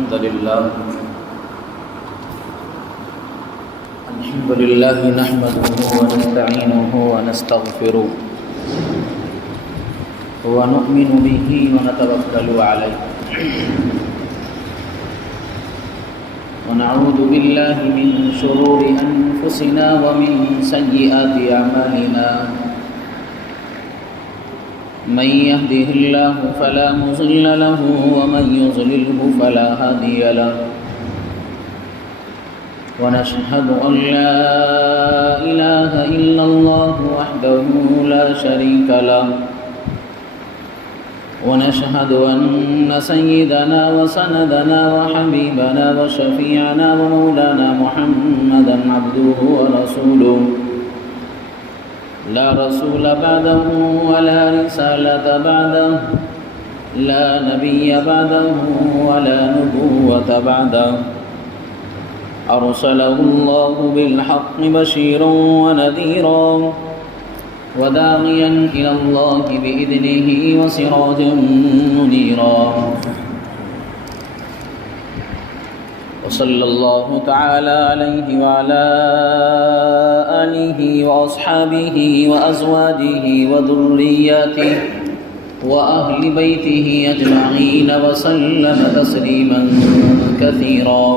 الحمد لله نحمده ونستعينه ونستغفره ونؤمن به ونتوكل عليه ونعوذ بالله من شرور أنفسنا ومن سيئات أعمالنا من يهده الله فلا مضل له ومن يضلله فلا هادي له ونشهد أن لا إله إلا الله وحده لا شريك له ونشهد أن سيدنا وسندنا وحبيبنا وشفيعنا ومولانا محمدا عبده ورسوله لا رسول بعده ولا رسالة بعده لا نبي بعده ولا نبوة بعده أرسله الله بالحق بشيرا ونذيرا وداعيا إلى الله بإذنه وسراجا منيرا وصلى الله تعالى عليه وعلى آله وأصحابه وأزواجه وذرياته وأهل بيته أجمعين وسلم تسليما كثيرا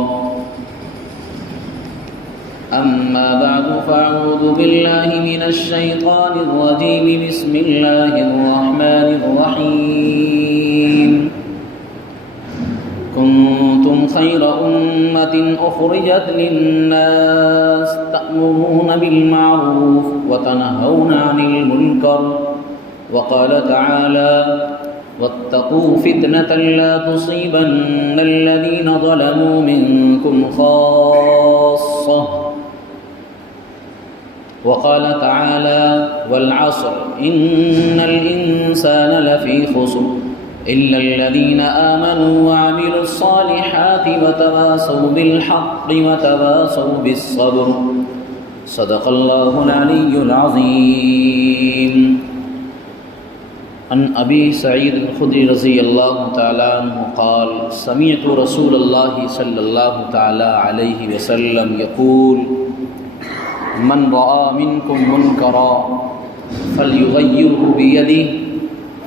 أما بعد فأعوذ بالله من الشيطان الرجيم بسم الله الرحمن الرحيم كنتم خير أمة أخرجت للناس تأمرون بالمعروف وتنهون عن المنكر وقال تعالى واتقوا فتنة لا تصيبن الذين ظلموا منكم خاصة وقال تعالى والعصر إن الإنسان لفي خسر إلا الذين آمنوا وعملوا الصالحات وتواصوا بالحق وتواصوا بالصبر صدق الله العلي العظيم عن أبي سعيد الخدري رضي الله تعالى عنه قال سمعت رسول الله صلى الله تعالى عليه وسلم يقول من رأى منكم منكرا فليغيره بيده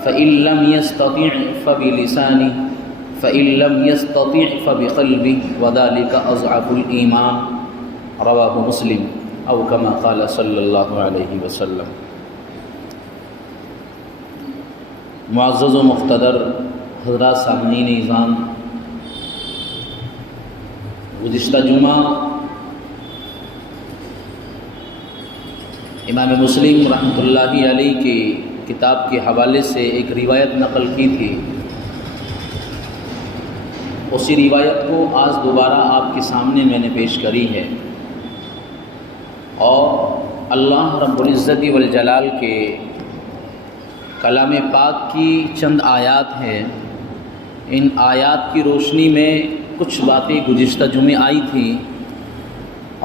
فإن لم يستطع فبلسانه فإن لم يستطع فبقلبه وذلك أضعف الإيمان رواه مسلم أو كما قال صلى الله عليه وسلم. معزز و مقتدر حضرات سامعین اعظام، گزشتہ جمعہ امام مسلم رحمۃ اللہ علیہ کی کتاب کے حوالے سے ایک روایت نقل کی تھی. اسی روایت کو آج دوبارہ آپ کے سامنے میں نے پیش کری ہے، اور اللہ رب العزت والجلال کے کلام پاک کی چند آیات ہیں. ان آیات کی روشنی میں کچھ باتیں گزشتہ جمعے آئی تھیں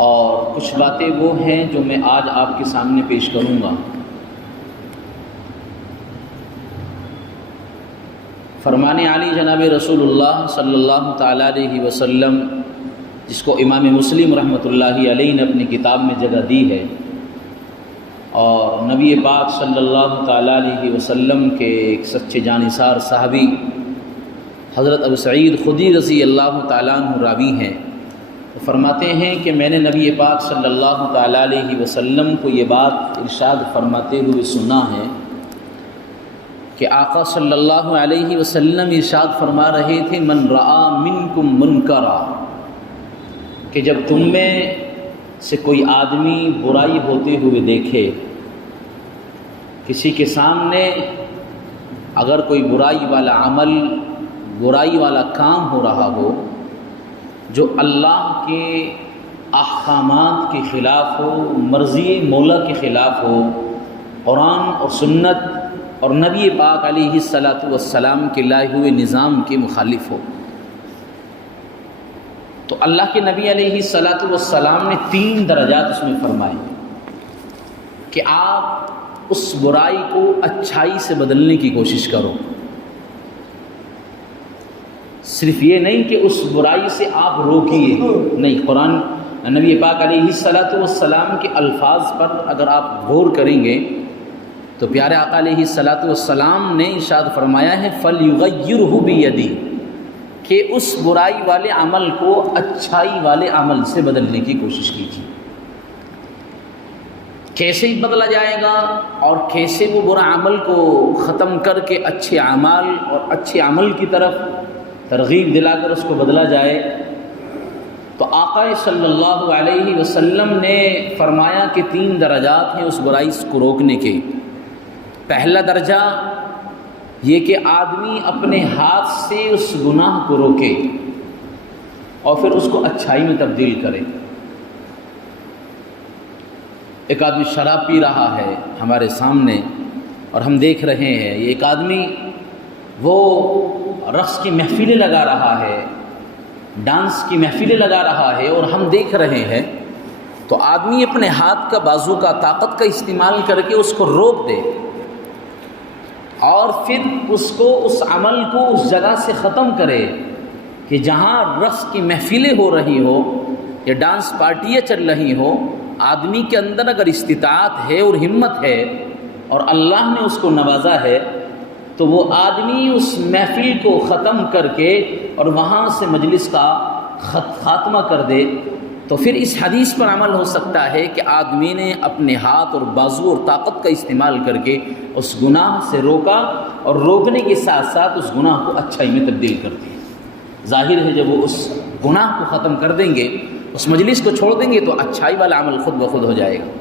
اور کچھ باتیں وہ ہیں جو میں آج آپ کے سامنے پیش کروں گا. فرمان علی جناب رسول اللہ صلی اللہ تعالیٰ علیہ وسلم، جس کو امام مسلم رحمۃ اللہ علیہ نے اپنی کتاب میں جگہ دی ہے، اور نبی پاک صلی اللہ تعالیٰ علیہ وسلم کے ایک سچے جانثار صحابی حضرت ابو سعید خدری رضی اللہ تعالیٰ عنہ راوی ہیں. فرماتے ہیں کہ میں نے نبی پاک صلی اللہ تعالیٰ علیہ وسلم کو یہ بات ارشاد فرماتے ہوئے سنا ہے کہ آقا صلی اللہ علیہ وسلم ارشاد فرما رہے تھے من رآ منکم منکرا، کہ جب تم میں سے کوئی آدمی برائی ہوتے ہوئے دیکھے، کسی کے سامنے اگر کوئی برائی والا عمل، برائی والا کام ہو رہا ہو جو اللہ کے احکامات کے خلاف ہو، مرضی مولا کے خلاف ہو، قرآن اور سنت اور نبی پاک علیہ الصلاۃ والسلام کے لائے ہوئے نظام کے مخالف ہو، تو اللہ کے نبی علیہ الصلاۃ والسلام نے 3 درجات اس میں فرمائے کہ آپ اس برائی کو اچھائی سے بدلنے کی کوشش کرو. صرف یہ نہیں کہ اس برائی سے آپ روکیے، نہیں، قرآن نبی پاک علیہ الصلاۃ والسلام کے الفاظ پر اگر آپ غور کریں گے تو پیارے آقا علیہ الصلاۃ والسلام نے ارشاد فرمایا ہے فَلْيُغَيِّرْهُ بِيَدِهِ کہ اس برائی والے عمل کو اچھائی والے عمل سے بدلنے کی کوشش کیجیے۔ کیسے بدلا جائے گا اور کیسے وہ برا عمل کو ختم کر کے اچھے اعمال اور اچھے عمل کی طرف ترغیب دلا کر اس کو بدلا جائے، تو آقا صلی اللہ علیہ وسلم نے فرمایا کہ 3 درجات ہیں اس برائی کو روکنے کے۔ پہلا درجہ یہ کہ آدمی اپنے ہاتھ سے اس گناہ کو روکے اور پھر اس کو اچھائی میں تبدیل کرے۔ ایک آدمی شراب پی رہا ہے ہمارے سامنے اور ہم دیکھ رہے ہیں، یہ ایک آدمی وہ رقص کی محفلیں لگا رہا ہے، ڈانس کی محفلیں لگا رہا ہے اور ہم دیکھ رہے ہیں، تو آدمی اپنے ہاتھ کا بازو کا طاقت کا استعمال کر کے اس کو روک دے اور پھر اس کو اس عمل کو اس جگہ سے ختم کرے کہ جہاں رقص کی محفلیں ہو رہی ہو یا ڈانس پارٹیاں چل رہی ہو، آدمی کے اندر اگر استطاعت ہے اور ہمت ہے اور اللہ نے اس کو نوازا ہے تو وہ آدمی اس محفل کو ختم کر کے اور وہاں سے مجلس کا خاتمہ کر دے، تو پھر اس حدیث پر عمل ہو سکتا ہے کہ آدمی نے اپنے ہاتھ اور بازو اور طاقت کا استعمال کر کے اس گناہ سے روکا اور روکنے کے ساتھ ساتھ اس گناہ کو اچھائی میں تبدیل کر دیا۔ ظاہر ہے جب وہ اس گناہ کو ختم کر دیں گے، اس مجلس کو چھوڑ دیں گے تو اچھائی والا عمل خود بخود ہو جائے گا۔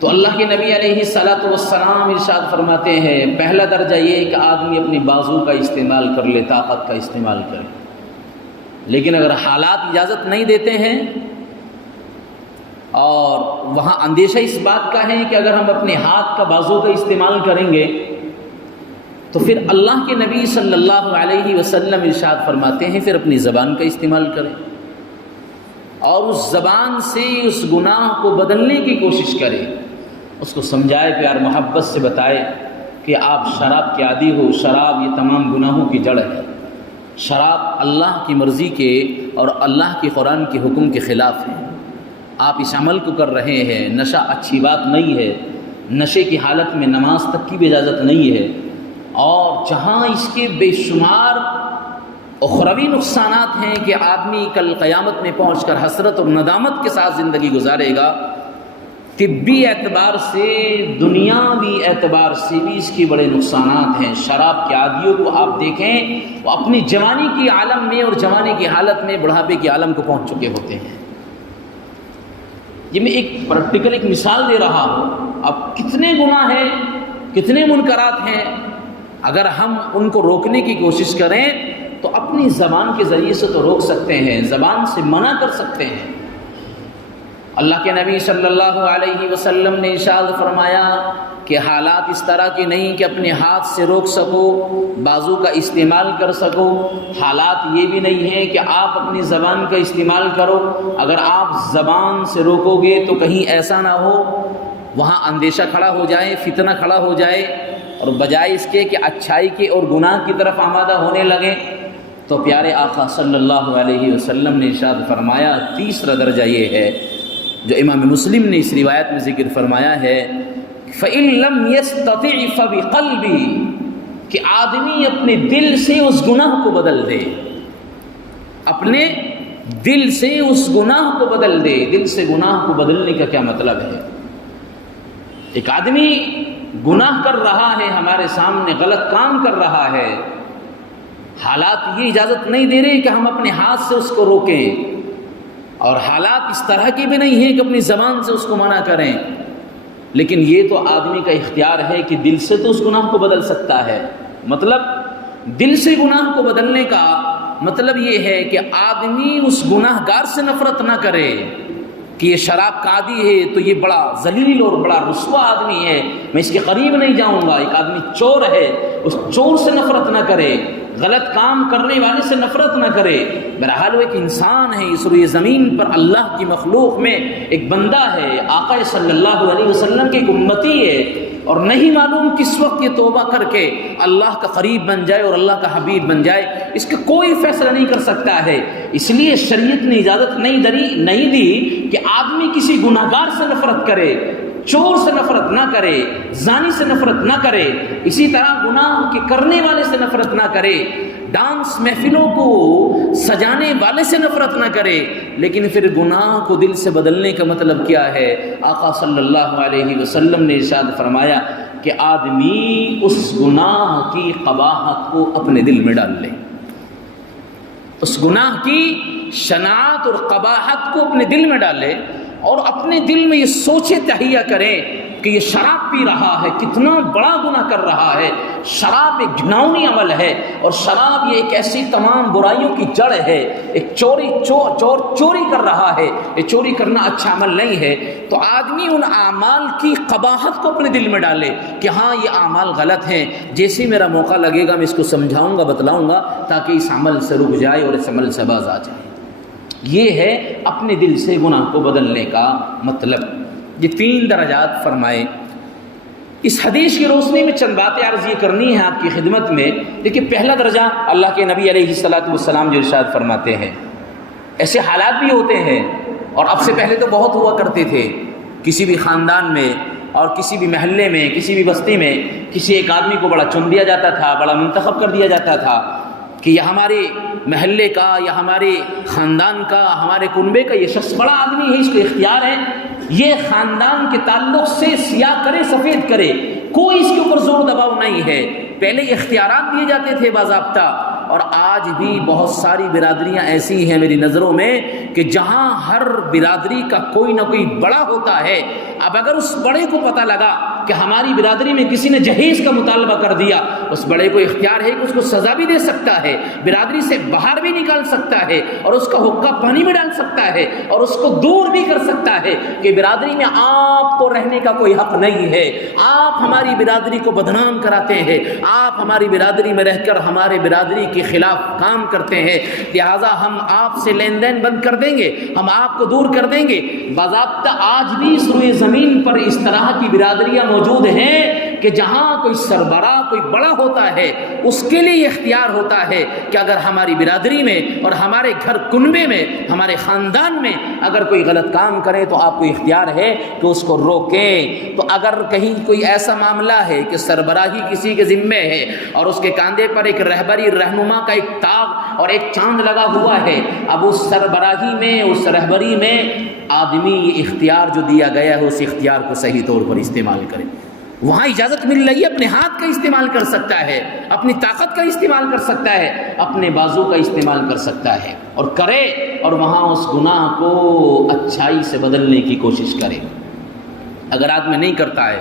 تو اللہ کے نبی علیہ الصلاۃ والسلام ارشاد فرماتے ہیں پہلا درجہ یہ کہ آدمی اپنی بازو کا استعمال کر لے، طاقت کا استعمال کرے، لیکن اگر حالات اجازت نہیں دیتے ہیں اور وہاں اندیشہ اس بات کا ہے کہ اگر ہم اپنے ہاتھ کا بازو کا استعمال کریں گے تو پھر اللہ کے نبی صلی اللہ علیہ وسلم ارشاد فرماتے ہیں پھر اپنی زبان کا استعمال کریں اور اس زبان سے اس گناہ کو بدلنے کی کوشش کرے، اس کو سمجھائے، پیار محبت سے بتائے کہ آپ شراب کے عادی ہو، شراب یہ تمام گناہوں کی جڑ ہے، شراب اللہ کی مرضی کے اور اللہ کے قرآن کے حکم کے خلاف ہے، آپ اس عمل کو کر رہے ہیں، نشہ اچھی بات نہیں ہے، نشے کی حالت میں نماز تک کی بھی اجازت نہیں ہے، اور جہاں اس کے بے شمار اخروی نقصانات ہیں کہ آدمی کل قیامت میں پہنچ کر حسرت اور ندامت کے ساتھ زندگی گزارے گا، طبی اعتبار سے دنیاوی اعتبار سے بھی اس کے بڑے نقصانات ہیں۔ شراب کے عادیوں کو آپ دیکھیں، وہ اپنی جوانی کی عالم میں اور جوانی کی حالت میں بڑھاپے کی عالم کو پہنچ چکے ہوتے ہیں۔ یہ میں ایک پریکٹیکل ایک مثال دے رہا ہوں، اب کتنے گناہ ہیں، کتنے منکرات ہیں، اگر ہم ان کو روکنے کی کوشش کریں تو اپنی زبان کے ذریعے سے تو روک سکتے ہیں، زبان سے منع کر سکتے ہیں۔ اللہ کے نبی صلی اللہ علیہ وسلم نے ارشاد فرمایا کہ حالات اس طرح کے نہیں کہ اپنے ہاتھ سے روک سکو، بازو کا استعمال کر سکو، حالات یہ بھی نہیں ہے کہ آپ اپنی زبان کا استعمال کرو، اگر آپ زبان سے روکو گے تو کہیں ایسا نہ ہو وہاں اندیشہ کھڑا ہو جائے، فتنہ کھڑا ہو جائے، اور بجائے اس کے کہ اچھائی کے اور گناہ کی طرف آمادہ ہونے لگے، تو پیارے آقا صلی اللہ علیہ وسلم نے ارشاد فرمایا تیسرا درجہ یہ ہے جو امام مسلم نے اس روایت میں ذکر فرمایا ہے، فَإِن لَمْ يَسْتَطِعْ فَبِقَلْبِهِ کہ آدمی اپنے دل سے اس گناہ کو بدل دے، اپنے دل سے اس گناہ کو بدل دے۔ دل سے گناہ کو بدلنے کا کیا مطلب ہے؟ ایک آدمی گناہ کر رہا ہے، ہمارے سامنے غلط کام کر رہا ہے، حالات یہ اجازت نہیں دے رہے کہ ہم اپنے ہاتھ سے اس کو روکیں، اور حالات اس طرح کی بھی نہیں ہیں کہ اپنی زبان سے اس کو منع کریں، لیکن یہ تو آدمی کا اختیار ہے کہ دل سے تو اس گناہ کو بدل سکتا ہے۔ مطلب دل سے گناہ کو بدلنے کا مطلب یہ ہے کہ آدمی اس گناہ گار سے نفرت نہ کرے کہ یہ شراب کا عادی ہے تو یہ بڑا ذلیل اور بڑا رسوا آدمی ہے، میں اس کے قریب نہیں جاؤں گا۔ ایک آدمی چور ہے، اس چور سے نفرت نہ کرے، غلط کام کرنے والے سے نفرت نہ کرے۔ بہرحال وہ ایک انسان ہے، اس روئے زمین پر اللہ کی مخلوق میں ایک بندہ ہے، آقا صلی اللہ علیہ وسلم کی ایک امتی ہے، اور نہیں معلوم کس وقت یہ توبہ کر کے اللہ کا قریب بن جائے اور اللہ کا حبیب بن جائے، اس کا کوئی فیصلہ نہیں کر سکتا ہے۔ اس لیے شریعت نے اجازت نہیں دی کہ آدمی کسی گناہگار سے نفرت کرے، چور سے نفرت نہ کرے، زانی سے نفرت نہ کرے، اسی طرح گناہ کے کرنے والے سے نفرت نہ کرے، ڈانس محفلوں کو سجانے والے سے نفرت نہ کرے۔ لیکن پھر گناہ کو دل سے بدلنے کا مطلب کیا ہے؟ آقا صلی اللہ علیہ وسلم نے ارشاد فرمایا کہ آدمی اس گناہ کی قباحت کو اپنے دل میں ڈال لے، اس گناہ کی شناعت اور قباحت کو اپنے دل میں ڈالے، اور اپنے دل میں یہ سوچے تہیہ کریں کہ یہ شراب پی رہا ہے، کتنا بڑا گناہ کر رہا ہے۔ شراب ایک گھناؤنی عمل ہے، اور شراب یہ ایک ایسی تمام برائیوں کی جڑ ہے۔ ایک چوری کر رہا ہے، یہ چوری کرنا اچھا عمل نہیں ہے۔ تو آدمی ان اعمال کی قباحت کو اپنے دل میں ڈالے کہ ہاں یہ اعمال غلط ہیں، جیسے میرا موقع لگے گا میں اس کو سمجھاؤں گا، بتلاؤں گا، تاکہ اس عمل سے رک جائے اور اس عمل سے باز آ جائے۔ یہ ہے اپنے دل سے گناہ کو بدلنے کا مطلب۔ یہ 3 درجات فرمائے۔ اس حدیث کی روشنی میں چند باتیں عرض یہ کرنی ہے آپ کی خدمت میں۔ دیکھیے، پہلا درجہ اللہ کے نبی علیہ الصلوۃ والسلام جو ارشاد فرماتے ہیں، ایسے حالات بھی ہوتے ہیں، اور اب سے پہلے تو بہت ہوا کرتے تھے، کسی بھی خاندان میں اور کسی بھی محلے میں، کسی بھی بستی میں کسی ایک آدمی کو بڑا چن دیا جاتا تھا، بڑا منتخب کر دیا جاتا تھا کہ یہ ہمارے محلے کا یا ہمارے خاندان کا، ہمارے کنبے کا یہ شخص بڑا آدمی ہے، اس کو اختیار ہے، یہ خاندان کے تعلق سے سیاہ کرے سفید کرے، کوئی اس کے اوپر زور دباؤ نہیں ہے۔ پہلے اختیارات دیے جاتے تھے باضابطہ، اور آج بھی بہت ساری برادریاں ایسی ہیں میری نظروں میں کہ جہاں ہر برادری کا کوئی نہ کوئی بڑا ہوتا ہے۔ اب اگر اس بڑے کو پتہ لگا کہ ہماری برادری میں کسی نے جہیز کا مطالبہ کر دیا، اس بڑے کو اختیار ہے کہ اس کو سزا بھی دے سکتا ہے، برادری سے باہر بھی نکال سکتا ہے، اور اس کا حقہ پانی میں ڈال سکتا ہے، اور اس کو دور بھی کر سکتا ہے کہ برادری میں آپ کو رہنے کا کوئی حق نہیں ہے، آپ ہماری برادری کو بدنام کراتے ہیں، آپ ہماری برادری میں رہ کر ہمارے برادری کے خلاف کام کرتے ہیں، لہٰذا ہم آپ سے لین دین بند کر دیں گے، ہم آپ کو دور کر دیں گے۔ باضابطہ آج بھی اس روئے زمین پر اس طرح کی برادریاں موجود ہیں کہ جہاں کوئی سربراہ، کوئی بڑا ہوتا ہے، اس کے لیے یہ اختیار ہوتا ہے کہ اگر ہماری برادری میں اور ہمارے گھر کنبے میں، ہمارے خاندان میں اگر کوئی غلط کام کرے تو آپ کو اختیار ہے کہ اس کو روکیں۔ تو اگر کہیں کوئی ایسا معاملہ ہے کہ سربراہی کسی کے ذمے ہے اور اس کے کاندھے پر ایک رہبری رہنما کا ایک تاج اور ایک چاند لگا ہوا ہے، اب اس سربراہی میں، اس رہبری میں آدمی یہ اختیار جو دیا گیا ہے اس اختیار کو صحیح طور پر استعمال کرے۔ وہاں اجازت مل رہی ہے، اپنے ہاتھ کا استعمال کر سکتا ہے، اپنی طاقت کا استعمال کر سکتا ہے، اپنے بازو کا استعمال کر سکتا ہے، اور کرے، اور وہاں اس گناہ کو اچھائی سے بدلنے کی کوشش کرے۔ اگر آدمی نہیں کرتا ہے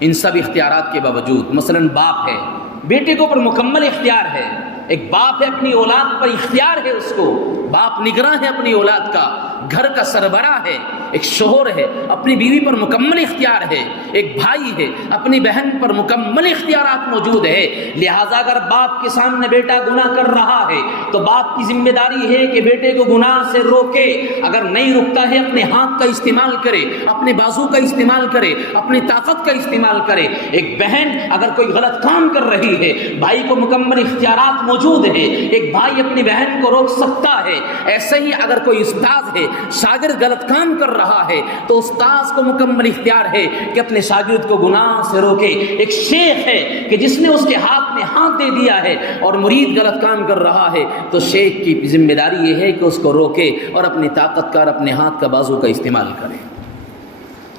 ان سب اختیارات کے باوجود، مثلا باپ ہے، بیٹے کے اوپر مکمل اختیار ہے، ایک باپ ہے اپنی اولاد پر اختیار ہے، اس کو باپ نگراں ہے اپنی اولاد کا، گھر کا سربراہ ہے، ایک شوہر ہے، اپنی بیوی پر مکمل اختیار ہے، ایک بھائی ہے، اپنی بہن پر مکمل اختیارات موجود ہے۔ لہٰذا اگر باپ کے سامنے بیٹا گناہ کر رہا ہے تو باپ کی ذمہ داری ہے کہ بیٹے کو گناہ سے روکے، اگر نہیں رکتا ہے اپنے ہاتھ کا استعمال کرے، اپنے بازو کا استعمال کرے، اپنی طاقت کا استعمال کرے۔ ایک بہن اگر کوئی غلط کام کر رہی ہے، بھائی کو مکمل اختیارات موجود ہیں، ایک بھائی اپنی بہن کو روک سکتا ہے۔ ایسے ہی اگر کوئی استاد ہے، شاگرد غلط کام کر رہا ہے تو استاد کو مکمل اختیار ہے کہ اپنے شاگرد کو گناہ سے روکے۔ ایک شیخ ہے کہ جس نے اس کے ہاتھ میں ہاتھ دے دیا ہے اور مرید غلط کام کر رہا ہے تو شیخ کی ذمہ داری یہ ہے کہ اس کو روکے اور اپنی طاقت کا اور اپنے ہاتھ کا بازو کا استعمال کرے۔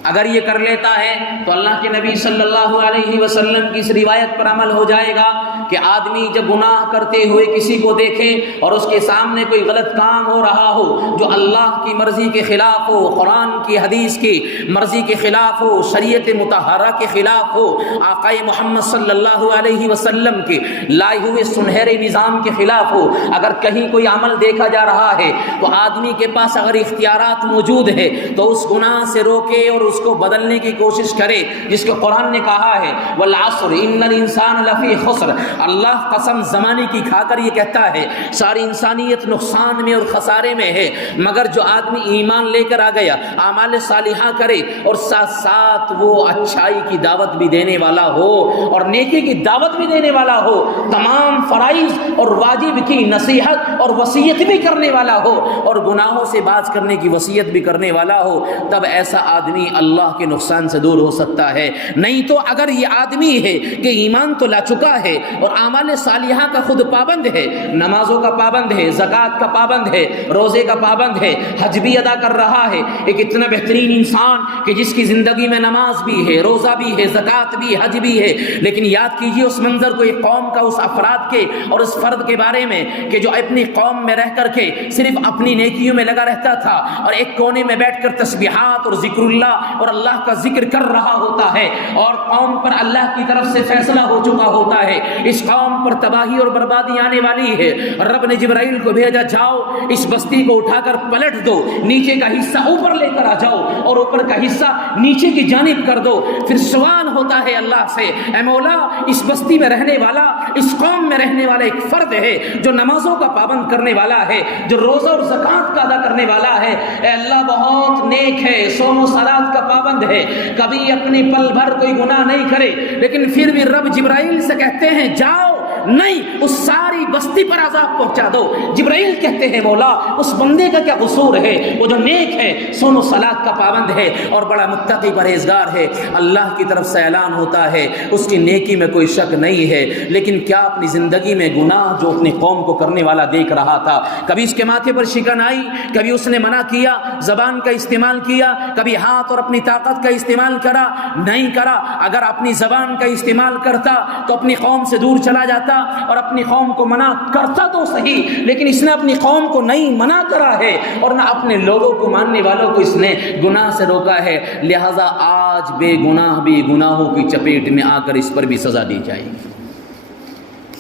اگر یہ کر لیتا ہے تو اللہ کے نبی صلی اللہ علیہ وسلم کی اس روایت پر عمل ہو جائے گا کہ آدمی جب گناہ کرتے ہوئے کسی کو دیکھے اور اس کے سامنے کوئی غلط کام ہو رہا ہو جو اللہ کی مرضی کے خلاف ہو، قرآن کی حدیث کی مرضی کے خلاف ہو، شریعت مطہرہ کے خلاف ہو، آقا محمد صلی اللہ علیہ وسلم کے لائے ہوئے سنہرے نظام کے خلاف ہو، اگر کہیں کوئی عمل دیکھا جا رہا ہے تو آدمی کے پاس اگر اختیارات موجود ہے تو اس گناہ سے روکے اور اس اس کو بدلنے کی کوشش کرے، جس کو قرآن نے کہا ہے والعصر ان الانسان لفی خسر، اللہ قسم زمانے کی کھا کر یہ کہتا ہے ساری انسانیت نقصان میں اور خسارے میں ہے، مگر جو آدمی ایمان لے کر آ گیا، اعمال صالحہ کرے اور ساتھ ساتھ وہ اچھائی کی دعوت بھی دینے والا ہو اور نیکی کی دعوت بھی دینے والا ہو، تمام فرائض اور واجب کی نصیحت اور وصیت بھی کرنے والا ہو اور گناہوں سے باز کرنے کی وصیت بھی کرنے والا ہو، تب ایسا آدمی اللہ کے نقصان سے دور ہو سکتا ہے۔ نہیں تو اگر یہ آدمی ہے کہ ایمان تو لا چکا ہے اور اعمال صالحہ کا خود پابند ہے، نمازوں کا پابند ہے، زکوٰۃ کا پابند ہے، روزے کا پابند ہے، حج بھی ادا کر رہا ہے، ایک اتنا بہترین انسان کہ جس کی زندگی میں نماز بھی ہے، روزہ بھی ہے، زکوٰۃ بھی، حج بھی ہے، لیکن یاد کیجئے اس منظر کو، ایک قوم کا، اس افراد کے اور اس فرد کے بارے میں کہ جو اپنی قوم میں رہ کر کے صرف اپنی نیکیوں میں لگا رہتا تھا اور ایک کونے میں بیٹھ کر تسبیحات اور ذکر اللہ اور اللہ کا ذکر کر رہا ہوتا ہے اور قوم پر اللہ کی طرف سے فیصلہ ہو چکا ہوتا ہے، اس قوم پر تباہی اور بربادی آنے والی ہے، رب نے جبرائیل کو بھیجا، جاؤ اس بستی کو اٹھا کر پلٹ دو، نیچے کا حصہ اوپر لے کر آ جاؤ اور اوپر کا حصہ نیچے کی جانب کر دو۔ پھر سوال ہوتا ہے اللہ سے، اے مولا اس بستی میں رہنے والا، اس قوم میں رہنے والا ایک فرد ہے جو نمازوں کا پابند کرنے والا ہے، جو روزہ اور زکوٰۃ کا ادا کرنے والا ہے، اے اللہ بہت نیک ہے، صوم و صلات کا پابند ہے، کبھی اپنی پل بھر کوئی گناہ نہیں کرے، لیکن پھر بھی رب جبرائیل سے کہتے ہیں جاؤ، نہیں اس ساری بستی پر عذاب پہنچا دو۔ جبرائیل کہتے ہیں مولا اس بندے کا کیا قصور ہے، وہ جو نیک ہے، صوم و صلات کا پابند ہے اور بڑا متقی پرہیزگار ہے، اللہ کی طرف سے اعلان ہوتا ہے اس کی نیکی میں کوئی شک نہیں ہے، لیکن کیا اپنی زندگی میں گناہ جو اپنی قوم کو کرنے والا دیکھ رہا تھا، کبھی اس کے ماتھے پر شکن آئی، کبھی اس نے منع کیا، زبان کا استعمال کیا، کبھی ہاتھ اور اپنی طاقت کا استعمال کرا؟ نہیں کرا۔ اگر اپنی زبان کا استعمال کرتا تو اپنی قوم سے دور چلا جاتا اور اپنی قوم کو منع کرتا تو صحیح، لیکن اس نے اپنی قوم کو نہیں منع کرا ہے اور نہ اپنے لوگوں کو، ماننے والوں کو اس نے گناہ سے روکا ہے، لہذا آج بے گناہ بھی گناہوں کی چپیٹ میں آ کر اس پر بھی سزا دی جائے گی۔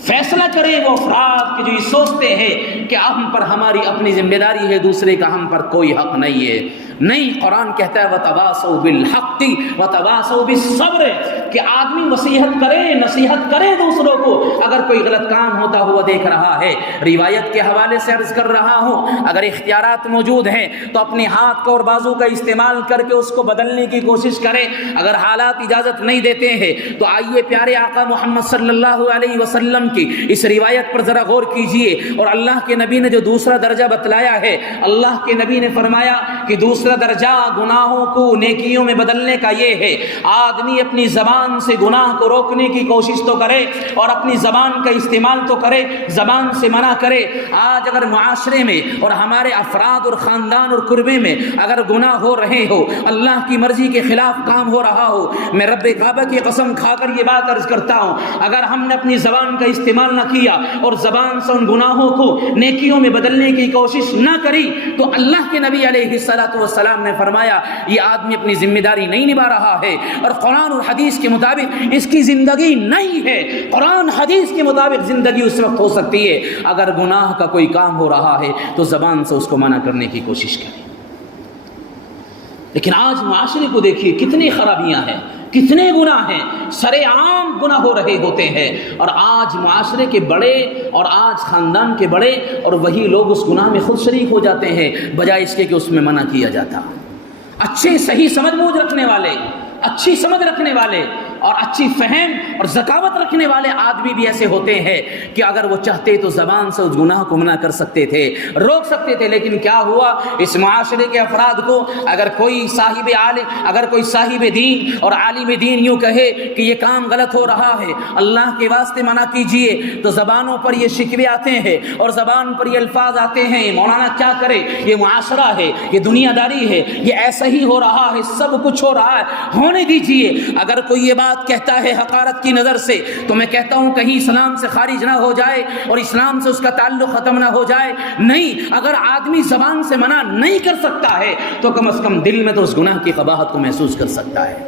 فیصلہ کریں وہ افراد کہ جو یہ سوچتے ہیں کہ ہم پر ہماری اپنی ذمہ داری ہے، دوسرے کا ہم پر کوئی حق نہیں ہے۔ نہیں، قرآن کہتا ہے وَتَوَاصَوْا بِالْحَقِّ وَتَوَاصَوْا بِالصَّبْرِ، کہ آدمی نصیحت کرے دوسروں کو اگر کوئی غلط کام ہوتا ہوا دیکھ رہا ہے۔ روایت کے حوالے سے عرض کر رہا ہوں، اگر اختیارات موجود ہیں تو اپنے ہاتھ کو اور بازو کا استعمال کر کے اس کو بدلنے کی کوشش کریں، اگر حالات اجازت نہیں دیتے ہیں تو آئیے پیارے آقا محمد صلی اللہ علیہ وسلم کی اس روایت پر ذرا غور کیجئے، اور اللہ کے نبی نے جو دوسرا درجہ بتلایا ہے، اللہ کے نبی نے فرمایا کہ دوسرا درجہ گناہوں کو نیکیوں میں بدلنے کا یہ ہے، آدمی اپنی زبان سے گناہ کو روکنے کی کوشش تو کرے اور اپنی زبان کا استعمال تو کرے، زبان سے منع کرے۔ آج اگر معاشرے میں اور ہمارے افراد اور خاندان اور قربے میں اگر گناہ ہو رہے ہو، اللہ کی مرضی کے خلاف کام ہو رہا ہو، میں رب کعبہ کی قسم کھا کر یہ بات عرض کرتا ہوں، اگر ہم نے اپنی زبان کا استعمال نہ کیا اور زبان سے ان گناہوں کو نیکیوں میں بدلنے کی کوشش نہ کری، تو اللہ کے نبی علیہ السلام نے فرمایا یہ آدمی اپنی ذمہ داری نہیں نبھا رہا ہے اور قرآن اور حدیث کے مطابق اس کی زندگی نہیں ہے۔ قرآن حدیث کے مطابق زندگی اس وقت ہو سکتی ہے اگر گناہ کا کوئی کام ہو رہا ہے تو زبان سے اس کو منع کرنے کی کوشش کریں۔ لیکن آج معاشرے کو دیکھیے کتنی خرابیاں ہیں، کتنے گناہ ہیں، سرے عام گناہ ہو رہے ہوتے ہیں، اور آج معاشرے کے بڑے اور آج خاندان کے بڑے اور وہی لوگ اس گناہ میں خود شریک ہو جاتے ہیں بجائے اس کے کہ اس میں منع کیا جاتا۔ اچھے صحیح سمجھ بوجھ رکھنے والے، اچھی سمجھ رکھنے والے اور اچھی فہم اور ذکاوت رکھنے والے آدمی بھی ایسے ہوتے ہیں کہ اگر وہ چاہتے تو زبان سے اس گناہ کو منع کر سکتے تھے، روک سکتے تھے، لیکن کیا ہوا، اس معاشرے کے افراد کو اگر کوئی صاحب دین اور عالم دین یوں کہے کہ یہ کام غلط ہو رہا ہے، اللہ کے واسطے منع کیجئے، تو زبانوں پر یہ شکوے آتے ہیں اور زبان پر یہ الفاظ آتے ہیں، مولانا کیا کرے، یہ معاشرہ ہے، یہ دنیا داری ہے، یہ ایسا ہی ہو رہا ہے، سب کچھ ہو رہا ہے، ہونے دیجئے۔ اگر کوئی یہ بات کہتا ہے حقارت کی نظر سے تو میں کہتا ہوں کہیں اسلام سے خارج نہ ہو جائے اور اسلام سے اس کا تعلق ختم نہ ہو جائے۔ نہیں، اگر آدمی زبان سے منع نہیں کر سکتا ہے تو کم از کم دل میں تو اس گناہ کی قباحت کو محسوس کر سکتا ہے،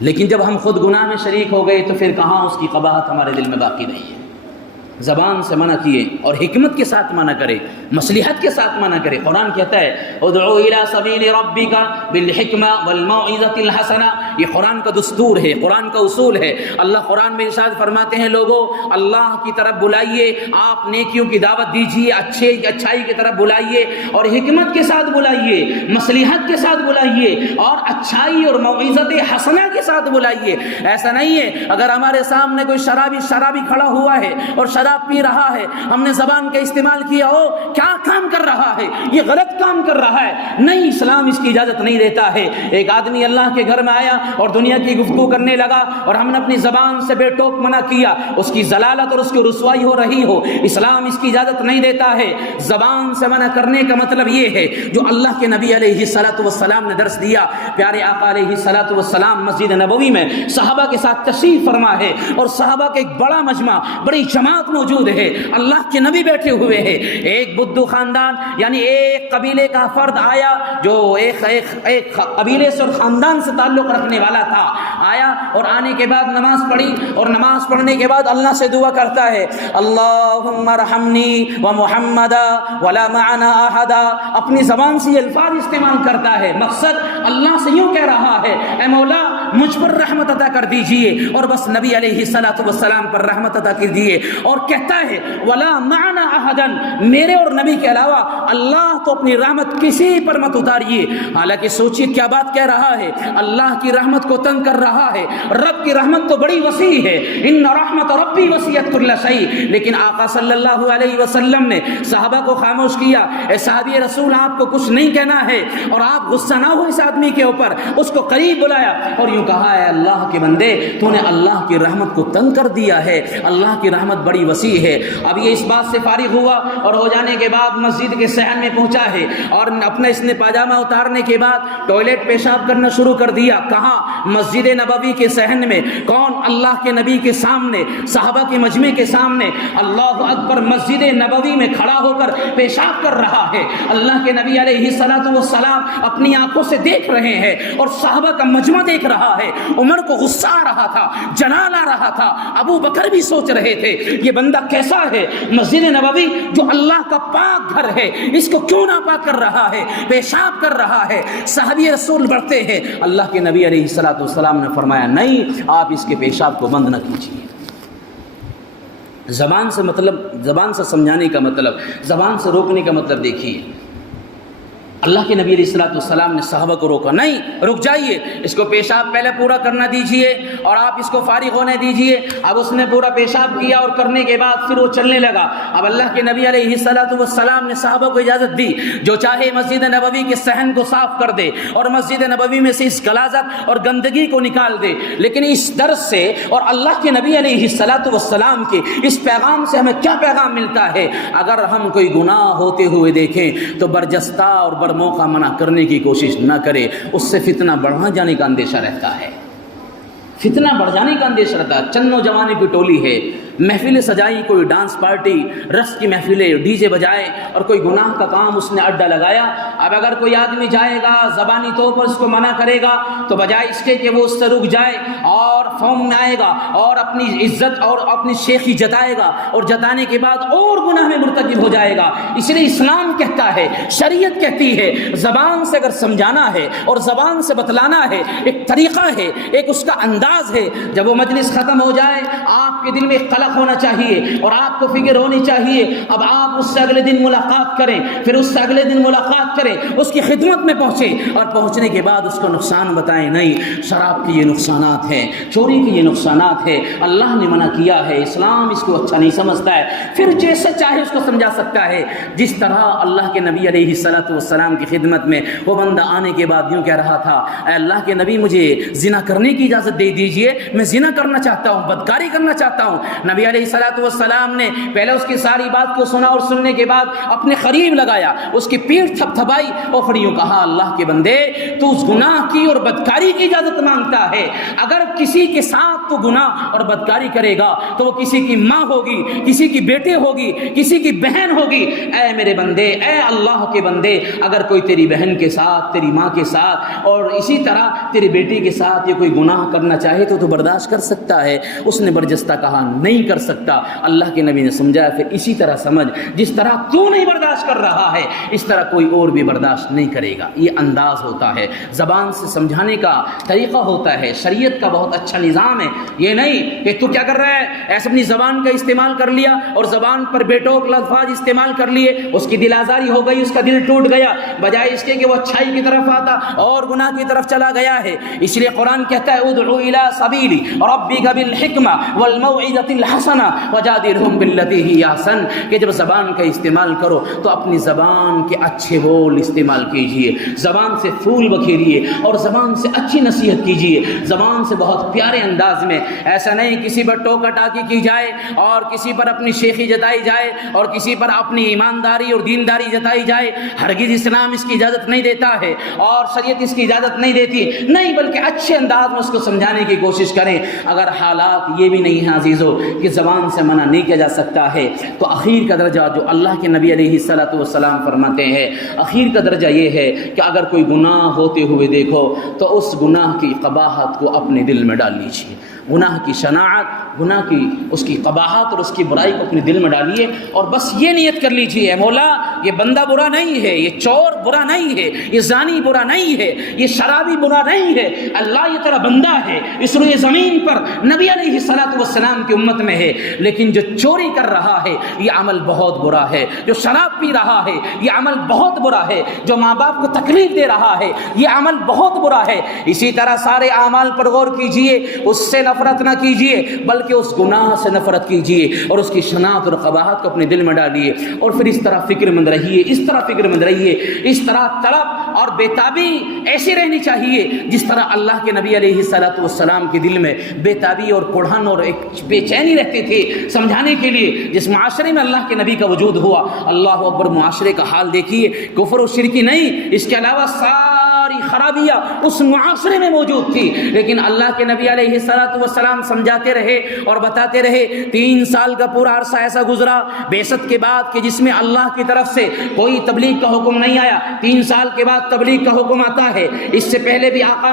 لیکن جب ہم خود گناہ میں شریک ہو گئے تو پھر کہاں اس کی قباحت ہمارے دل میں باقی نہیں ہے۔ زبان سے منع کیے اور حکمت کے ساتھ منع کرے، مصلحت کے ساتھ منع کرے۔ قرآن کہتا ہے ادعو الی سبیل ربک بالحکمہ والموعظۃ الحسنہ، یہ قرآن کا دستور ہے، قرآن کا اصول ہے۔ اللہ قرآن میں ارشاد فرماتے ہیں لوگوں اللہ کی طرف بلائیے، آپ نیکیوں کی دعوت دیجیے، اچھائی کی طرف بلائیے اور حکمت کے ساتھ بلائیے، مصلحت کے ساتھ بلائیے اور اچھائی اور موعظت حسنہ کے ساتھ بلائیے۔ ایسا نہیں ہے اگر ہمارے سامنے کوئی شرابی کھڑا ہوا ہے اور شراب پی رہا ہے، ہم نے زبان کا استعمال کیا، ہو کیا کام کر رہا ہے، یہ غلط کام کر رہا ہے، نہیں، اسلام اس کی اجازت نہیں دیتا ہے۔ ایک آدمی اللہ کے گھر میں آیا اور دنیا کی گفتگو کرنے لگا اور ہم نے اپنی زبان سے بے ٹوک منع کیا، اس کی ضلالت اور اس کی رسوائی ہو رہی ہو، اسلام اس کی اجازت نہیں دیتا ہے۔ زبان سے منع کرنے کا مطلب یہ ہے جو اللہ کے نبی علیہ الصلوۃ والسلام نے درس دیا۔ پیارے آقا علیہ الصلوۃ والسلام مسجد نبوی میں صحابہ کے ساتھ تشریف فرما ہے اور صحابہ کا ایک بڑا مجمع، بڑی جماعت موجود ہے، اللہ کے نبی بیٹھے ہوئے ہیں۔ ایک بدو خاندان یعنی ایک قبیلے کا فرد آیا جو ایک قبیلے سے اور خاندان سے تعلق رکھنے والا تھا، آیا اور آنے کے بعد نماز پڑھی اور نماز پڑھنے کے بعد اللہ سے دعا کرتا ہے اللہم ارحمنی و محمدا ولا معنا احدا، اپنی زبان سے یہ الفاظ استعمال کرتا ہے، مقصد اللہ سے یوں کہہ رہا ہے اے مولا مجھ پر رحمت عطا کر دیجئے، اور بس نبی علیہ الصلوۃ والسلام پر رحمت عطا کر دیجئے، اور کہتا ہے ولا معنا احدا، میرے اور نبی کے علاوہ اللہ تو اپنی رحمت کسی پر مت اتاریے۔ حالانکہ سوچئے کیا بات کہہ رہا ہے، اللہ کی رحمت کو تنگ کر رہا ہے، رب کی رحمت تو بڑی وسیع ہے، ان رحمت ربی وسعت کل شیء، لیکن آقا صلی اللہ علیہ وسلم نے صحابہ کو خاموش کیا، اے صحابی رسول آپ کو کچھ نہیں کہنا ہے، اور آپ غصہ نہ ہو اس آدمی کے اوپر، اس کو قریب بلایا اور یوں کہا ہے اللہ کے بندے تو نے اللہ کی رحمت کو تنگ کر دیا ہے، اللہ کی رحمت بڑی وسیع ہے۔ اب یہ اس بات سے فارغ ہوا اور ہو جانے کے بعد مسجد کے صحن میں پہنچا ہے اور اپنا اس نے پاجامہ اتارنے کے بعد ٹوائلٹ پیشاب کرنا شروع کر دیا۔ کہاں؟ مسجد نبوی کے صحن میں۔ کون؟ اللہ کے نبی کے سامنے، صحابہ کے مجمع کے سامنے، اللہ اکبر، مسجد نبوی میں کھڑا ہو کر پیشاب کر رہا ہے۔ اللہ کے نبی علیہ الصلوۃ والسلام اپنی آنکھوں سے دیکھ رہے ہیں اور صحابہ کا مجمع دیکھ رہا ہے۔ عمر کو غصہ آ رہا تھا، جلال آ رہا تھا، ابو بکر بھی سوچ رہے تھے یہ بندہ کیسا ہے، مسجد نبوی جو اللہ کا پاک گھر ہے اس کو کیوں ناپاک کر رہا ہے، پیشاب کر رہا ہے۔ صحابی رسول بڑھتے ہیں، اللہ کے نبی علیہ الصلوۃ والسلام نے فرمایا نہیں، آپ اس کے پیشاب کو بند نہ کیجیے۔ زبان سے مطلب، زبان سے سمجھانے کا مطلب، زبان سے روکنے کا مطلب دیکھیے، اللہ کے نبی علیہ الصلوۃ والسلام نے صحابہ کو روکا، نہیں رک جائیے، اس کو پیشاب پہلے پورا کرنا دیجئے اور آپ اس کو فارغ ہونے دیجئے۔ اب اس نے پورا پیشاب کیا اور کرنے کے بعد پھر وہ چلنے لگا۔ اب اللہ کے نبی علیہ الصلوۃ والسلام نے صحابہ کو اجازت دی جو چاہے مسجد نبوی کے صحن کو صاف کر دے اور مسجد نبوی میں سے اس غلاظت اور گندگی کو نکال دے، لیکن اس درس سے اور اللہ کے نبی علیہ الصلوۃ والسلام کے اس پیغام سے ہمیں کیا پیغام ملتا ہے؟ اگر ہم کوئی گناہ ہوتے ہوئے دیکھیں تو برجستہ اور موقع منع کرنے کی کوشش نہ کرے، اس سے فتنہ بڑھا جانے کا اندیشہ رہتا ہے، فتنہ بڑھ جانے کا اندیشہ رہتا ہے۔ چند نوجوانوں کی ٹولی ہے، محفلیں سجائی، کوئی ڈانس پارٹی، رقص کی محفلیں، ڈی جے بجائے اور کوئی گناہ کا کام اس نے اڈا لگایا۔ اب اگر کوئی آدمی جائے گا زبانی طور پر اس کو منع کرے گا تو بجائے اس کے کہ وہ اس سے رک جائے اور فوم میں آئے گا اور اپنی عزت اور اپنی شیخی جتائے گا اور جتانے کے بعد اور گناہ میں مرتکب ہو جائے گا۔ اس لیے اسلام کہتا ہے، شریعت کہتی ہے، زبان سے اگر سمجھانا ہے اور زبان سے بتلانا ہے، ایک طریقہ ہے، ایک اس کا انداز ہے۔ جب وہ مجلس ختم ہو جائے آپ کے دل میں قلق ہونا چاہیے اور آپ کو فکر ہونی چاہیے، اب آپ اس سے اگلے دن ملاقات کریں، پھر اس سے اگلے دن ملاقات کریں، اس کی خدمت میں پہنچیں اور پہنچنے کے بعد اس کو نقصان بتائیں، نہیں شراب کے یہ نقصانات ہیں، چوری کے یہ نقصانات ہیں، اللہ نے منع کیا ہے، اسلام اس کو اچھا نہیں سمجھتا ہے، پھر جیسے چاہے اس کو سمجھا سکتا ہے۔ جس طرح اللہ کے نبی علیہ الصلوۃ والسلام کی خدمت میں وہ بندہ آنے کے بعد یوں کہہ رہا تھا اے اللہ کے نبی مجھے زنا کرنے کی اجازت دے دیجئے، میں زنا کرنا چاہتا ہوں، بدکاری کرنا چاہتا ہوں۔ نبی علیہ الصلوۃ والسلام نے پہلے اس کی ساری بات کو سنا اور سننے کے بعد اپنے قریب لگایا، اس کی پیٹھ تھپتھپائی اور پھر یوں کہا اللہ کے بندے تو اس گناہ کی اور بدکاری کی اجازت مانگتا ہے، اگر کسی کے ساتھ تو گناہ اور بدکاری کرے گا تو وہ کسی کی ماں ہوگی، کسی کی بیٹے ہوگی، کسی کی بہن ہوگی۔ اے میرے بندے، اے اللہ کے بندے، اگر کوئی تیری بہن کے ساتھ، تیری ماں کے ساتھ اور اسی طرح تیری بیٹی کے ساتھ یہ کوئی گناہ کرنا چاہے تو برداشت کر سکتا ہے۔ اس نے برجستہ کہا نہیں کر سکتا۔ اللہ کے نبی نے سمجھایا پھر اسی طرح سمجھ، جس طرح تو نہیں برداشت کر رہا ہے اس طرح کوئی اور بھی برداشت نہیں کرے گا۔ یہ انداز ہوتا ہے، زبان سے سمجھانے کا طریقہ ہوتا ہے، شریعت کا بہت اچھا نظام ہے۔ یہ نہیں کہ تو کیا کر رہا ہے، ایسے اپنی زبان کا استعمال کر لیا اور زبان پر بیٹوک الفاظ استعمال کر لیے، اس کی دل آزاری ہو گئی، اس کا دل ٹوٹ گیا، بجائے اس کے کہ وہ اچھائی کی طرف آتا اور گناہ کی طرف چلا گیا ہے۔ اس لیے قرآن کہتا ہے ادعو الی سبیل ربک بالحکمہ والموعظۃ الحسنہ وجادلہم باللتی ہی احسن، کہ جب زبان کا استعمال کرو تو اپنی زبان کے اچھے بول استعمال کیجئے، زبان سے پھول بکھیریے اور زبان سے اچھی نصیحت کیجئے، زبان سے بہت پیارے انداز میں۔ ایسا نہیں کسی پر ٹوکا ٹاکی کی جائے اور کسی پر اپنی شیخی جتائی جائے اور کسی پر اپنی ایمانداری اور دینداری جتائی جائے، ہرگز اسلام اس کی اجازت نہیں دیتا ہے اور شریعت اس کی اجازت نہیں دیتی، نہیں، بلکہ اچھے انداز میں اس کو سمجھانے کی کوشش کریں۔ اگر حالات یہ بھی نہیں ہیں عزیزو کہ زبان سے منع نہیں کیا جا سکتا ہے تو اخیر کا درجہ جو اللہ کے نبی علیہ الصلوۃ والسلام فرماتے ہیں، اخیر کا درجہ یہ ہے کہ اگر کوئی گناہ ہوتے ہوئے دیکھو تو اس گناہ کی قباحت کو اپنے دل میں ڈال لیجیے، گناہ کی شناعت، گناہ کی اس کی قباحت اور اس کی برائی کو اپنے دل میں ڈالیے اور بس یہ نیت کر لیجیے، اے مولا یہ بندہ برا نہیں ہے، یہ چور برا نہیں ہے، یہ زانی برا نہیں ہے، یہ شرابی برا نہیں ہے، اللہ یہ تیرا بندہ ہے، اس روئے زمین پر نبی علیہ الصلوۃ والسلام کی امت میں ہے، لیکن جو چوری کر رہا ہے یہ عمل بہت برا ہے، جو شراب پی رہا ہے یہ عمل بہت برا ہے، جو ماں باپ کو تکلیف دے رہا ہے یہ عمل بہت برا ہے۔ اسی طرح سارے اعمال پر غور کیجئے، اس سے نفرت نہ کیجئے بلکہ اس گناہ سے نفرت کیجئے اور اس کی شناعت اور قباحت کو اپنے دل میں ڈالیے اور پھر اس طرح فکر مند رہیے، اس طرح فکر مند رہیے، اس طرح طلب اور بیتابی ایسی رہنی چاہیے جس طرح اللہ کے نبی علیہ الصلوۃ والسلام کے دل میں بیتابی اور کڑھن اور ایک بے چینی رہتی تھی سمجھانے کے لیے۔ جس معاشرے میں اللہ کے نبی کا وجود ہوا، اللہ اکبر، معاشرے کا حال دیکھیے، کفر و شرکی نہیں، اس کے علاوہ ساری خرابیاں اس معاشرے میں موجود تھی، لیکن اللہ کے نبی علیہ الصلوۃ والسلام سمجھاتے رہے اور بتاتے رہے۔ 3 سال کا پورا عرصہ ایسا گزرا بعثت کے بعد کہ جس میں اللہ کی طرف سے کوئی تبلیغ کا حکم نہیں آیا، 3 سال کے بعد تبلیغ کا حکم آتا ہے۔ اس سے پہلے بھی آقا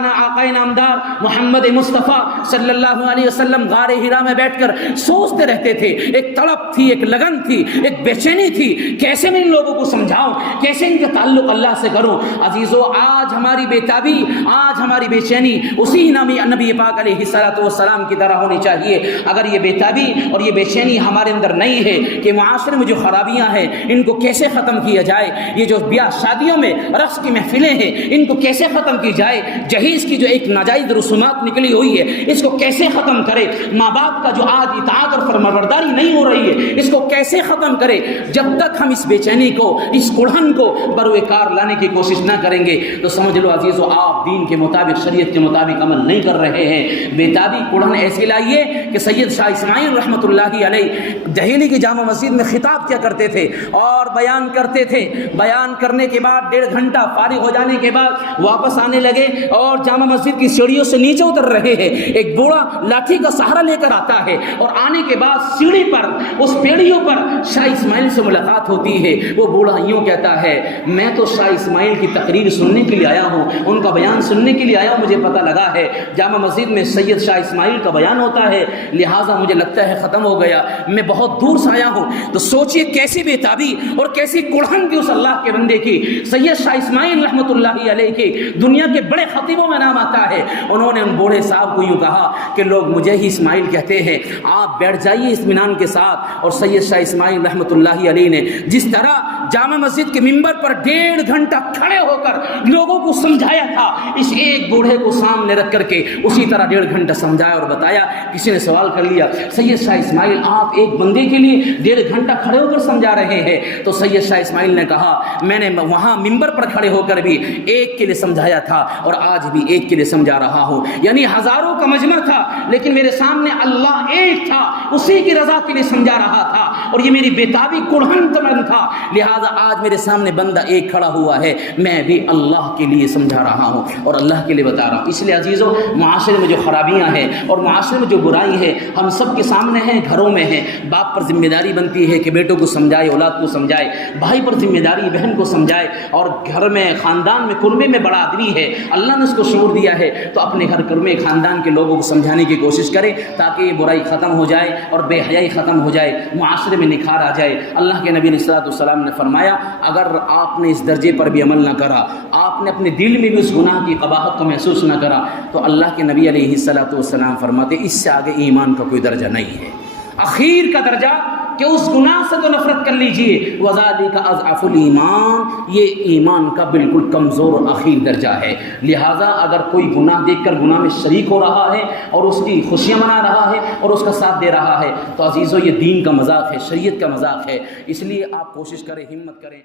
نامدار محمد مصطفیٰ صلی اللہ علیہ وسلم غار ہرا میں بیٹھ کر سوچتے رہتے تھے، ایک تڑپ تھی، ایک لگن تھی، ایک بے چینی تھی، کیسے میں ان لوگوں کو سمجھاؤں، کیسے ان کا تعلق اللہ سے کروں۔ عزیزو، آج ہماری بیتابی، آج ہماری بے چینی اسی نبی پاک علیہ الصلوۃ والسلام کی طرح ہونی چاہیے۔ اگر یہ بیتابی اور یہ بے چینی ہمارے اندر نہیں ہے کہ معاشرے میں جو خرابیاں ہیں ان کو کیسے ختم کیا جائے، یہ جو بیاہ شادیوں میں رقص کی محفلیں ہیں ان کو کیسے ختم کی جائے، جہیز کی جو ایک ناجائز رسومات نکلی ہوئی ہے اس کو کیسے ختم کرے، ماں باپ کا جو آج اطاعت اور فرمانبرداری نہیں ہو رہی ہے اس کو کیسے ختم کرے، جب تک ہم اس بے چینی کو، اس کڑھن کو بروئے کار لانے کی کوشش نہ کریں گے تو سمجھ لو عزیزو آپ دین کے مطابق، شریعت کے مطابق عمل نہیں کر رہے ہیں۔ بیتابی کڑھن ایسی لائیے کہ سید شاہ اسماعیل رحمۃ اللہ علیہ دہلی کی جامع مسجد میں خطاب کیا کرتے تھے اور بیان کرتے تھے، بیان کرنے کے بعد 1.5 گھنٹہ فارغ ہو جانے کے بعد واپس آنے لگے اور جامع مسجد کی سیڑھیوں سے نیچے اتر رہے ہیں، ایک بوڑھا لاٹھی کا سہارا لے کر آتا ہے اور آنے کے بعد سیڑھی پر، اس پیڑھیوں پر شاہ اسماعیل سے ملاقات ہوتی ہے۔ وہ بوڑھا یوں کہتا ہے، میں تو شاہ اسماعیل کی تقریر سننے کے لیے آیا ہوں، ان کا بیان سننے کے لیے آیا ہوں، مجھے پتہ لگا ہے جامع مسجد میں سید شاہ اسماعیل کا بیان ہوتا ہے، لہٰذا مجھے لگتا ہے ختم ہو گیا، میں بہت دور سے آیا ہوں۔ تو سوچئے کیسی بیتابی اور کیسی کڑھن کی اس اللہ کے بندے کی۔ سید شاہ اسماعیل رحمۃ اللہ علیہ کی دنیا کے بڑے خطیبوں میں نام آتا ہے، انہوں نے ان بوڑھے صاحب کو یوں کہا کہ لوگ مجھے ہی اسماعیل کہتے ہیں، آپ بیٹھ جائیے اطمینان کے ساتھ۔ اور سید شاہ اسماعیل رحمۃ اللہ علیہ نے جس طرح جامع مسجد کے منبر پر 1.5 گھنٹہ کھڑے ہو کر لوگوں کو سمجھایا تھا، اس ایک بوڑھے کو سامنے رکھ کر کے اسی طرح 1.5 گھنٹہ سمجھایا اور بتایا۔ کسی نے سوال کر لیا، سید شاہ اسماعیل آپ ایک بندے کے لیے 1.5 گھنٹہ کھڑے ہو کر سمجھا رہے ہیں؟ تو سید شاہ اسماعیل نے کہا، میں نے وہاں منبر پر کھڑے ہو کر بھی ایک کے لیے سمجھایا تھا اور آج بھی ایک کے لیے سمجھا رہا ہوں، یعنی ہزاروں کا مجمع تھا لیکن میرے سامنے اللہ ایک تھا، اسی کی رضا کے لیے سمجھا رہا تھا۔ اور یہ میری بیتابی کڑھن تمن تھا، لہٰذا آج میرے سامنے بندہ ایک کھڑا ہوا ہے، میں بھی اللہ کے لیے سمجھا رہا ہوں اور اللہ کے لیے بتا رہا ہوں۔ اس لیے عزیزو، معاشرے میں جو خرابیاں ہیں اور معاشرے میں جو برائی ہے ہم سب کے سامنے ہیں، گھروں میں ہیں۔ باپ پر ذمہ داری بنتی ہے کہ بیٹوں کو سمجھائے، اولاد کو سمجھائے، بھائی پر ذمہ داری بہن کو سمجھائے، اور گھر میں، خاندان میں، کنبے میں بڑا آدمی ہے، اللہ نے اس کو شعور دیا ہے تو اپنے گھر کنبے خاندان کے لوگوں کو سمجھانے کی کوشش کرے تاکہ یہ برائی ختم ہو جائے اور بے حیائی ختم ہو جائے، معاشرے میں نکھار آ جائے۔ اللہ کے نبی علیہ السلام نے فرمایا اگر آپ نے اس درجے پر بھی عمل نہ کرا، آپ نے اپنے دل میں بھی اس گناہ کی قباحت کو محسوس نہ کرا، تو اللہ کے نبی علیہ السلام فرماتے اس سے آگے ایمان کا کوئی درجہ نہیں ہے۔ اخیر کا درجہ کہ اس گناہ سے تو نفرت کر لیجئے، وَذَلِكَ أَضْعَفُ الْإِيمَانِ، یہ ایمان کا بالکل کمزور اور اخیر درجہ ہے۔ لہٰذا اگر کوئی گناہ دیکھ کر گناہ میں شریک ہو رہا ہے اور اس کی خوشیاں منا رہا ہے اور اس کا ساتھ دے رہا ہے تو عزیزو یہ دین کا مذاق ہے، شریعت کا مذاق ہے، اس لیے آپ کوشش کریں، ہمت کریں۔